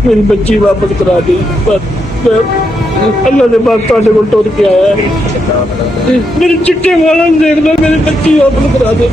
मेरी बच्ची वापस करा दी। बस अल्लाह ने बात तुहाडे कोल टुर के आया है। मेरे चिट्टे वाला देख लो, मेरी बच्ची वापस करा दे।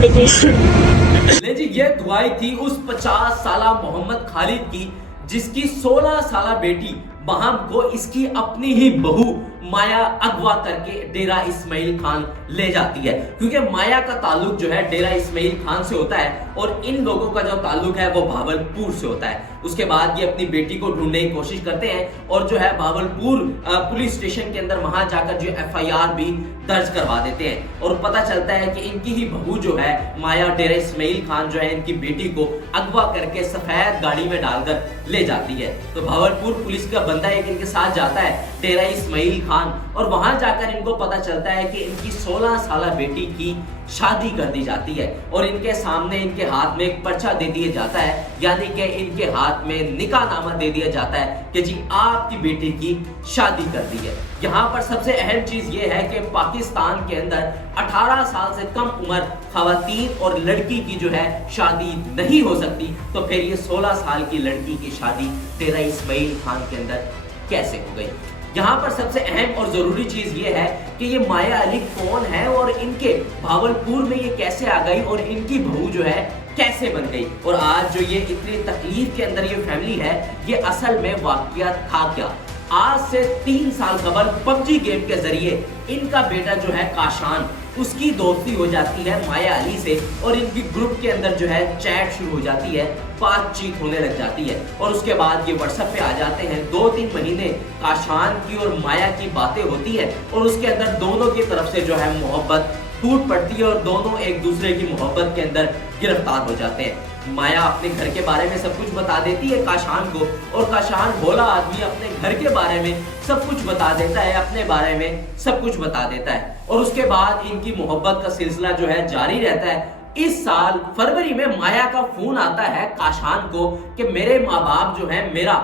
ले जी, ये दुआई थी उस 50 साला मोहम्मद खालिद की, जिसकी 16 साला बेटी बहम को इसकी अपनी ही बहू माया अगवा करके डेरा इस्माइल खान ले जाती है। क्योंकि माया का ताल्लुक जो है डेरा इस्माइल खान से होता है और इन लोगों का जो ताल्लुक है वो भावलपुर से होता है। उसके बाद ये अपनी बेटी को ढूंढने की कोशिश करते हैं और जो है भावलपुर पुलिस स्टेशन के अंदर वहां जाकर जो FIR भी दर्ज करवा देते हैं और पता चलता है कि इनकी ही बहू जो है माया डेरा इस्माइल खान जो है इनकी बेटी को अगवा करके सफेद गाड़ी में डालकर ले जाती है। तो भावलपुर पुलिस का बंदा एक इनके साथ जाता है डेरा इस्माइल खान और वहां जाकर इनको पता चलता है कि इनकी 16 साला बेटी की शादी कर दी जाती है और इनके सामने इनके हाथ में एक पर्चा दे दिया जाता है, यानी कि इनके हाथ में निकाहनामा दे दिया जाता है कि जी आपकी बेटी की शादी कर दी है। यहाँ पर सबसे अहम चीज ये है कि पाकिस्तान के अंदर 18 साल से कम उम्र खवातीन और लड़की की जो है शादी नहीं हो सकती, तो फिर ये 16 साल की लड़की की शादी डेरा इस्माइल खान के अंदर कैसे हो गई। यहाँ पर सबसे अहम और जरूरी चीज ये है कि ये माया अली कौन है और इनके भावलपुर में ये कैसे आ गई और इनकी बहू जो है कैसे बन गई, और आज जो ये इतनी तकलीफ के अंदर ये फैमिली है, ये असल में वाकया था क्या। आज से 3 साल कबल PUBG गेम के जरिए इनका बेटा जो है काशान, उसकी दोस्ती हो जाती है माया अली से और इनकी ग्रुप के अंदर जो है चैट शुरू हो जाती है, बातचीत होने लग जाती है और उसके बाद ये WhatsApp पे आ जाते हैं। 2-3 महीने काशान की और माया की बातें होती है और उसके अंदर दोनों की तरफ से जो है मोहब्बत टूट पड़ती है और दोनों एक दूसरे की मोहब्बत के अंदर गिरफ्तार हो जाते हैं। माया अपने घर के बारे में सब कुछ बता देती है काशान को और काशान भोला आदमी अपने घर के बारे में सब कुछ बता देता है, अपने बारे में सब कुछ बता देता है और उसके बाद इनकी मोहब्बत का सिलसिला जो है जारी रहता है। इस साल फरवरी में माया का फोन आता है काशान को कि मेरे माँ बाप जो है मेरा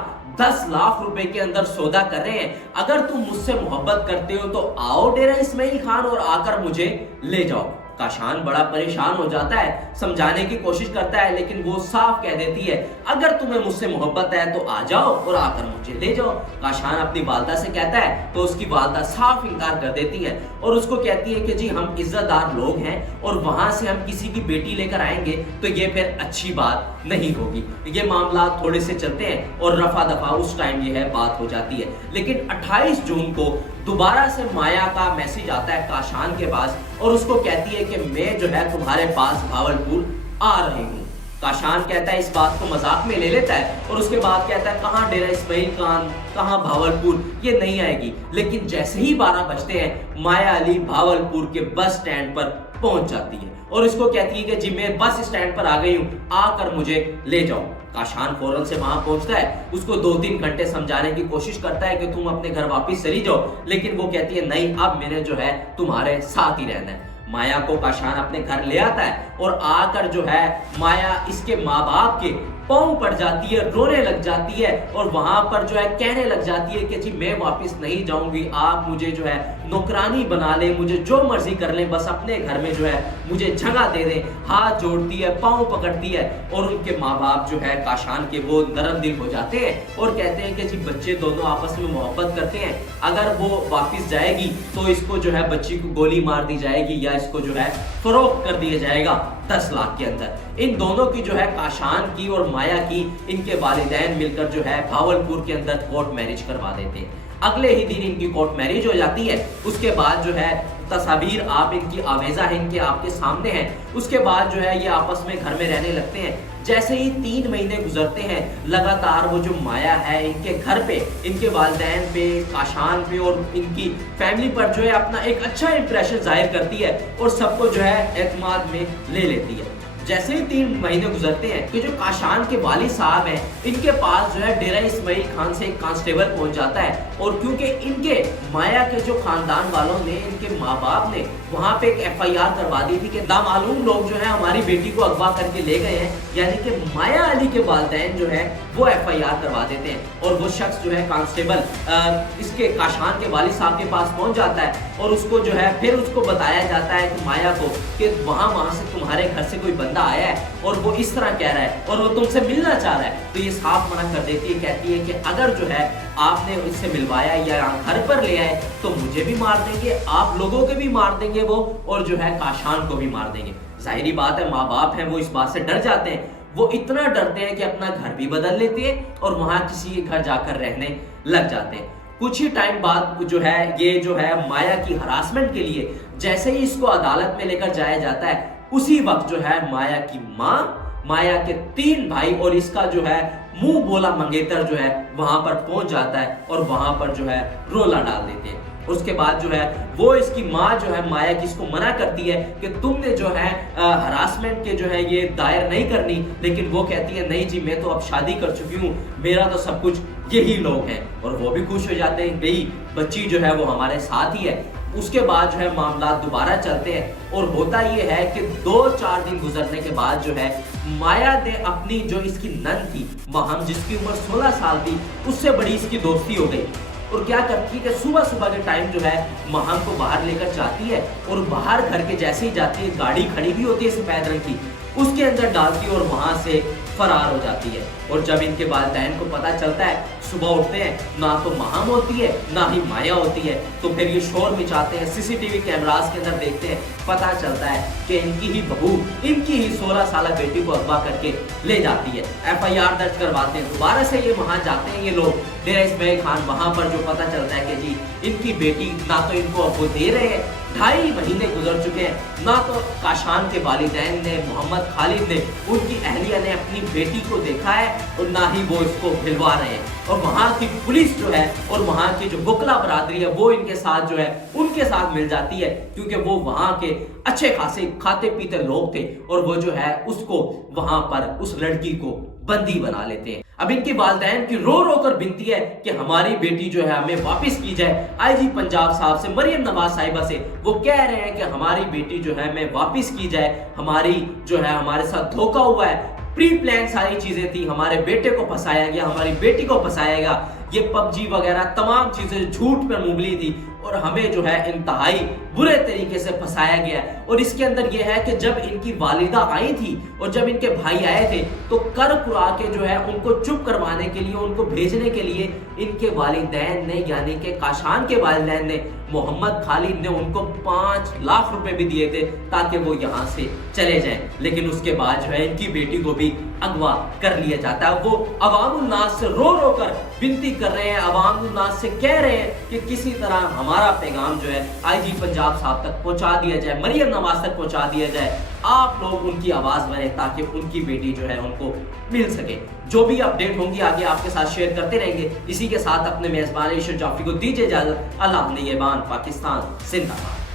10 लाख रुपए के अंदर सौदा कर रहे हैं, अगर तुम मुझसे मोहब्बत करते हो तो आओ डेरा इस्माइल खान और आकर मुझे ले जाओ। काशान बड़ा परेशान हो जाता है, समझाने की कोशिश करता है लेकिन वो साफ कह देती है अगर तुम्हें मुझसे मोहब्बत है तो आ जाओ और आकर मुझे ले जाओ। काशान अपनी वालदा से कहता है तो उसकी वालदा साफ इनकार कर देती है और उसको कहती है कि जी हम इज्जतदार लोग हैं और वहां से हम किसी की बेटी लेकर आएंगे तो ये फिर अच्छी बात नहीं होगी। ये मामला थोड़े से चलते हैं और रफा दफा उस टाइम ये है बात हो जाती है, लेकिन 28 जून को दोबारा से माया का मैसेज आता है काशान के पास और उसको कहती है कि मैं जो है तुम्हारे पास भावलपुर आ रही हूँ। काशान कहता है, इस बात को मजाक में ले लेता है और उसके बाद कहता है कहाँ डेरा इस्माइल खान, कहाँ भावलपुर, ये नहीं आएगी। लेकिन जैसे ही 12 बजते हैं माया अली भावलपुर के बस स्टैंड पर पहुंच जाती है और इसको कहती है कि जी मैं बस स्टैंड पर आ गई हूँ, आकर मुझे ले जाओ। काशान फौरन से वहां पहुंचता है, उसको 2-3 घंटे समझाने की कोशिश करता है कि तुम अपने घर वापस चली जाओ, लेकिन वो कहती है नहीं, अब मैंने जो है तुम्हारे साथ ही रहना है। माया को काशान अपने घर ले आता है और आकर जो है माया इसके माँ बाप के पांव पड़ जाती है, रोने लग जाती है और वहां पर जो है कहने लग जाती है कि जी मैं वापस नहीं जाऊंगी, आप मुझे जो है नौकरानी बना ले, मुझे जो मर्जी कर ले, बस अपने घर में जो है मुझे जगह दे दें। हाथ जोड़ती है, पांव पकड़ती है और उनके माँ बाप जो है काशान के वो नरम दिल हो जाते हैं और कहते हैं कि जी बच्चे दोनों आपस में मोहब्बत करते हैं, अगर वो वापस जाएगी तो इसको जो है बच्ची को गोली मार दी जाएगी या इसको जो है फरोख्त कर दिया जाएगा 10 लाख के अंदर। इन दोनों की जो है काशान की और माया की इनके वालिदैन मिलकर जो है भावलपुर के अंदर कोर्ट मैरिज करवा देते हैं। अगले ही दिन इनकी कोर्ट मैरिज हो जाती है। उसके बाद जो है तस्वीर आप इनकी आवेजा है, इनके आपके सामने है। उसके बाद जो है ये आपस में घर में रहने लगते हैं। जैसे ही 3 महीने गुजरते हैं, लगातार वो जो माया है इनके घर पे, इनके वालिदैन पे, काशान पे और इनकी फैमिली पर जो है अपना एक अच्छा इंप्रेशन जाहिर करती है और सबको जो है एतमाद में ले लेती है। जैसे ही 3 महीने गुजरते हैं कि जो काशान के वालिद साहब हैं, इनके पास जो है डेरा इस्माइल खान से एक कांस्टेबल पहुंच जाता है और क्योंकि इनके माया के जो खानदान वालों ने, इनके माँ बाप ने वहां पे एक FIR करवा दी थी कि नामालूम लोग जो है हमारी बेटी को अगवा करके ले गए हैं, यानी कि माया अली के वालिदैन जो है वो FIR करवा देते हैं और वो शख्स जो है कांस्टेबल इसके काशान के वालिद साहब के पास पहुंच जाता है और उसको जो है फिर उसको बताया जाता है कि माया को कि वहां से तुम्हारे घर से कोई बंदा बंदा आया है और वो इस तरह कह रहा है और वो तुमसे मिलना चाह रहा है, तो ये साफ मना कर देती है, कहती है कि अगर जो है आपने इससे मिलवाया या घर पर ले आए तो मुझे भी मार देंगे, आप लोगों के भी मार देंगे वो, और जो है काशान को भी मार देंगे। जाहिरी बात है, माँ बाप हैं वो इस बात से डर जाते हैं, वो इतना डरते हैं कि अपना घर भी बदल लेते हैं और वहां किसी के घर जाकर रहने लग जाते हैं। कुछ ही टाइम बाद जो है ये जो है माया की हरासमेंट के लिए जैसे ही इसको अदालत में लेकर जाया जाता है, उसी वक्त जो है माया की माँ, माया के 3 भाई और इसका जो है मुंह बोला मंगेतर जो है वहां पर पहुंच जाता है और वहां पर जो है रोला डाल देते हैं। उसके बाद जो है वो इसकी माँ जो है माया की इसको मना करती है कि तुमने जो है हरासमेंट के जो है ये दायर नहीं करनी, लेकिन वो कहती है नहीं जी मैं तो अब शादी कर चुकी हूँ, मेरा तो सब कुछ यही लोग हैं, और वो भी खुश हो जाते हैं, भाई बच्ची जो है वो हमारे साथ ही है। उसके बाद जो है मामला दोबारा चलते हैं और होता ये है कि 2-4 दिन गुजरने के बाद जो है माया ने अपनी जो इसकी नन थी महम, जिसकी उम्र 16 साल थी, उससे बड़ी इसकी दोस्ती हो गई और क्या करती है कि सुबह सुबह के टाइम जो है महम को बाहर लेकर जाती है और बाहर घर के जैसे ही जाती है, गाड़ी खड़ी भी होती है सफेद रंग की, उसके अंदर डालती है और वहां से फरार हो जाती है। और जब इनके वालिदैन को पता चलता है, सुबह उठते हैं, ना तो महम होती है ना ही माया होती है, तो फिर ये शोर मचाते हैं, सीसीटीवी कैमरास के अंदर देखते हैं, पता चलता है कि इनकी ही बहू, इनकी ही 16 साल बेटी को अगवा करके ले जाती है। FIR दर्ज करवाते हैं, दोबारा से ये वहां जाते हैं ये लोग, डेरा इस्माइल खान, वहां पर जो पता चलता है कि जी इनकी बेटी ना तो इनको अब वो दे रहे हैं, 2.5 महीने गुजर चुके हैं, ना तो काशान के वालिदैन ने, मोहम्मद खालिद ने, उनकी अहलिया ने अपनी बेटी को देखा है और ना ही वो इसको भिलवा रहे हैं। और वहां की पुलिस जो है और वहां की जो बुकला बरादरी है वो इनके साथ जो है उनके साथ मिल जाती है, क्योंकि वो वहां के अच्छे खासे खाते पीते लोग थे और वो जो है उसको वहां पर उस लड़की को बंदी बना लेते हैं। अब इनकी वालिदैन की रो रो कर विनती है कि हमारी बेटी जो है हमें वापस की जाए। IG पंजाब साहब से, मरियम नवाज साहिबा से वो कह रहे हैं कि हमारी बेटी जो है हमें वापस की जाए, हमारी जो है हमारे साथ धोखा हुआ है, प्री प्लान सारी चीजें थी, हमारे बेटे को फंसाया गया, हमारी बेटी को फंसाया गया, ये PUBG वगैरह तमाम चीजें झूठ पर मुबली थी और हमें जो है इंतहाई बुरे तरीके से फंसाया गया। और इसके अंदर यह है कि जब इनकी वालिदा आई थी और जब इनके भाई आए थे तो कर कुरा के जो है उनको चुप करवाने के लिए, उनको भेजने के लिए इनके वालिदैन ने, यानी कि काशान के वालिदैन ने, मोहम्मद खालिद ने उनको 5 लाख रुपए भी दिए थे ताकि वो यहाँ से चले जाएं। लेकिन उसके बाद जो है इनकी बेटी को भी अगवा कर लिया जाता है। वो अवामुल नास से रो रो कर विनती कर रहे हैं, अवामुल नास से कह रहे हैं कि किसी तरह हमारा पैगाम जो है IG पंजाब साहब तक पहुंचा दिया जाए, मरियम नवाज तक पहुंचा दिया जाए, आप लोग उनकी आवाज बने ताकि उनकी बेटी जो है उनको मिल सके। जो भी अपडेट होंगी आगे आपके साथ शेयर करते रहेंगे। इसी के साथ अपने मेजबान ईशर जाफी को दीजिए इजाजत। अल्लाह निगहबान, पाकिस्तान जिंदाबाद।